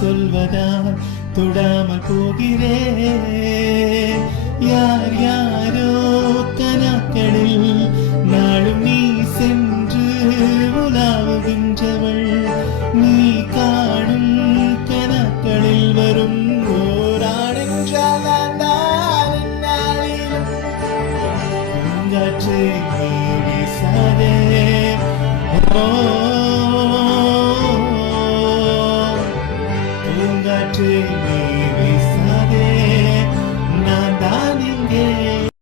சொல்வதால் தொடாமல் போகிறேன். யார் யாரோ கனாக்களில் நாளும் நீ சென்று உலாவுகின்றவள். நீ காணும் கனாக்களில் வரும் ஓராடென்றால் பூங்காற்றை நீ வீசாதே.